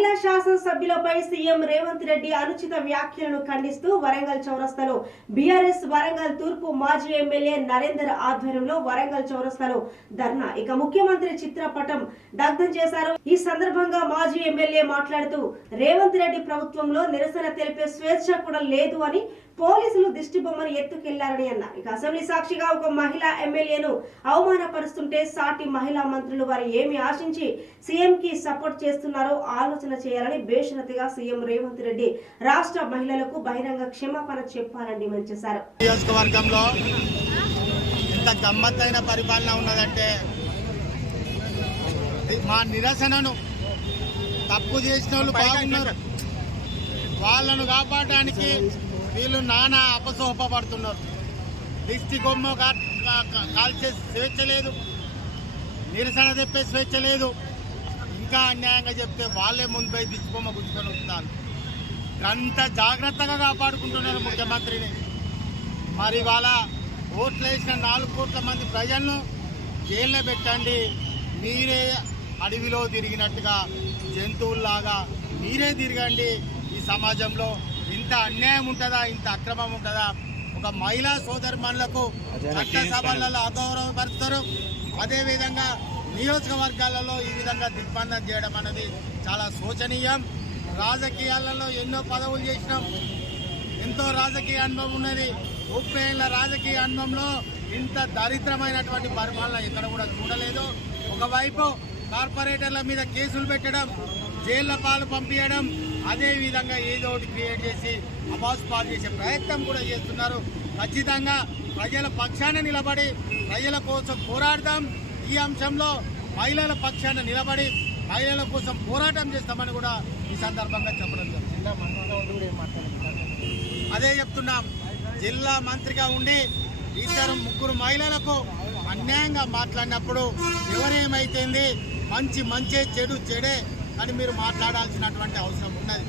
మహిళా శాసనసభ్యులపై సీఎం రేవంత్ రెడ్డి అనుచిత వ్యాఖ్యలను ఖండిస్తూ వరంగల్ చౌరస్తాలో బీఆర్ఎస్ వరంగల్ తూర్పు మాజీ ఎమ్మెల్యే నరేందర్ ఆధ్వర్యంలో వరంగల్ చౌరస్తాలో ధర్నా. ఇక ముఖ్యమంత్రి చిత్రపటం దగ్ధం చేశారు. ఈ సందర్భంగా మాజీ ఎమ్మెల్యే మాట్లాడుతూ రేవంత్ రెడ్డి ప్రభుత్వంలో నిరసన తెలిపే స్వేచ్ఛ కూడా లేదు అని, పోలీసులు దిష్టి బొమ్మను ఎత్తుకెళ్లారని అన్నారు. ఇక అసెంబ్లీ సాక్షిగా ఒక మహిళా ఎమ్మెల్యేను అవమానపరుస్తుంటే సాటి మహిళా మంత్రులు వారు ఏమి ఆశించి సీఎం కి సపోర్ట్ చేస్తున్నారో ఆలోచన చేయాలని బేషరతుగా సీఎం రేవంత్ రెడ్డి రాష్ట్ర మహిళలకు బహిరంగ క్షమాపణ చెప్పాలని డిమాండ్ చేశారు. నియోజకవర్గంలో ఇంత గమ్మత్తైన పరిపాలన ఉన్నదంటే మా నిరసనను తప్పు చేసిన వాళ్ళు బాగున్నారు, వాళ్ళను కాపాడడానికి వీళ్ళు నానా అపసోపడుతున్నారు. దిష్టి కొమ్మ కాల్చే స్వేచ్ఛ లేదు, నిరసన తెప్పే స్వేచ్ఛ లేదు. ఇంకా అన్యాయంగా చెప్తే వాళ్ళే ముందుపై దిష్టి బొమ్మ గుంజుకొని వస్తున్నారు. అంత జాగ్రత్తగా కాపాడుకుంటున్నారు ముఖ్యమంత్రిని. మరి వాళ్ళ ఓట్లు వేసిన 4 కోట్ల మంది ప్రజలను జైల్లో పెట్టండి. మీరే అడవిలో తిరిగినట్టుగా జంతువుల్లాగా మీరే తిరగండి. ఈ సమాజంలో ఇంత అన్యాయం ఉంటుందా, ఇంత అక్రమం ఉంటుందా? ఒక మహిళా సోదరుమణులకు చట్టసభలలో అగౌరవపరుస్తారు. అదేవిధంగా నియోజకవర్గాలలో ఈ విధంగా దిగ్బంధం చేయడం అనేది చాలా శోచనీయం. రాజకీయాలలో ఎన్నో పదవులు చేసినాం, ఎంతో రాజకీయ అనుభవం ఉన్నది. 30 ఏళ్ల రాజకీయ అనుభవంలో ఇంత దరిద్రమైనటువంటి పరిపాలన ఎక్కడ కూడా చూడలేదు. ఒకవైపు కార్పొరేటర్ల మీద కేసులు పెట్టడం, జైళ్ల పాలు పంపించడం, అదేవిధంగా ఏదో ఒకటి క్రియేట్ చేసి అబాస్ పాలు చేసే ప్రయత్నం కూడా చేస్తున్నారు. ఖచ్చితంగా ప్రజల పక్షాన నిలబడి ప్రజల కోసం పోరాడదాం. ఈ అంశంలో మహిళల పక్షాన నిలబడి మహిళల కోసం పోరాటం చేస్తామని కూడా ఈ సందర్భంగా చెప్పడం జరుగుతుంది. అదే చెప్తున్నాం, జిల్లా మంత్రిగా ఉండి 2-3 మహిళలకు అన్యాయంగా మాట్లాడినప్పుడు ఎవరేమైతుంది, మంచి మంచే చెడు చెడే అని మీరు మాట్లాడాల్సినటువంటి అవసరం ఉన్నది.